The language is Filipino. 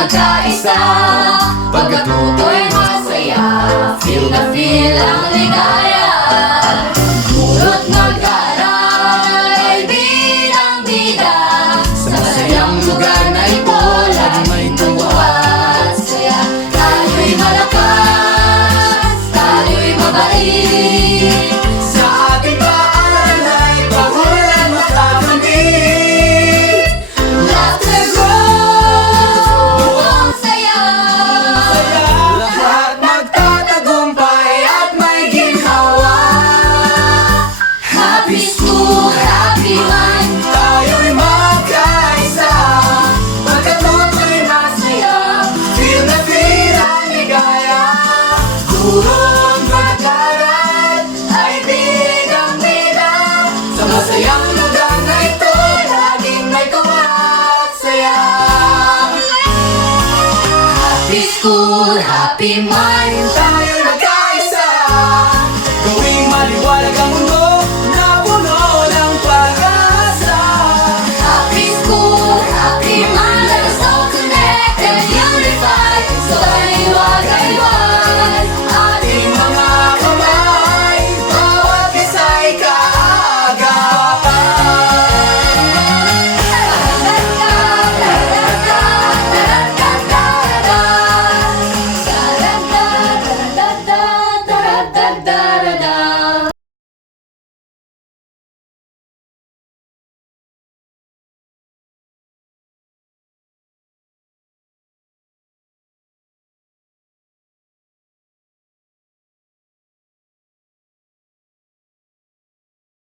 magkaisa. Pagkatuto'y masaya, feel na feel ang ligaya. Purot mag-aral, bidang-bida, sa masayang lugar na ito, lagi may tuwa at saya. Tayo'y malakas, tayo'y mabait, Sa ating paaralan ay pahulan magkakambing. laughter grows, ang saya. Lahat magtatagumpay at may ginhawa. Happy school, happy mind, Tayo'y magkaisa, pagkatuto'y masaya, feel na feel ang ligaya. Purong mag-aral ay bidang-bida, sa masayang lugar na ito, laging may tuwa at saya. happy school, happy mind. Tayo'y